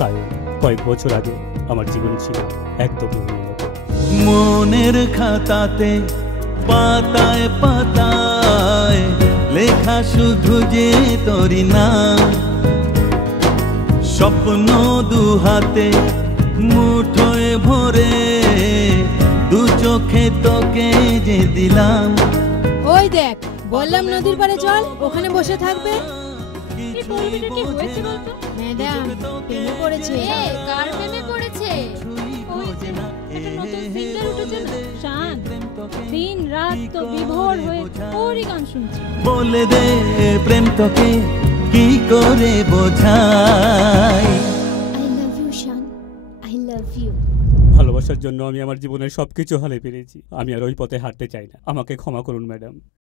সায়ন। কয়েক বছর আগে আমার জীবন ছিল একদম অন্যরকম। মনের খাতাতে পাতায় পাতায় লেখা শুধু যে তোরি নাম, স্বপ্ন দুহাতে মুঠোয় ভরে দু চোখে তোকে যে দিলাম। ওই দেখ, বললাম নদীর পাড়ে চল, ওখানে বসে থাকবে। এই পৌলমীটা কি হয়েছে বলতো? ম্যাডাম প্রেমে পড়েছে। কার প্রেমে পড়েছে? ওই যে একটা নতুন সিঙ্গার উঠেছে না, শান, দিন রাত তো বিভোর হয়ে ওরই গান শুনছে। বলে দে প্রেম তোকে কি করে বোঝাই। I love you, Shan. I love you. ভালোবাসার জন্য আমি আমার জীবনের সবকিছু হারিয়ে ফেলেছি। আমি আর ওই পথে হাঁটতে চাই না। আমাকে ক্ষমা করুন ম্যাডাম।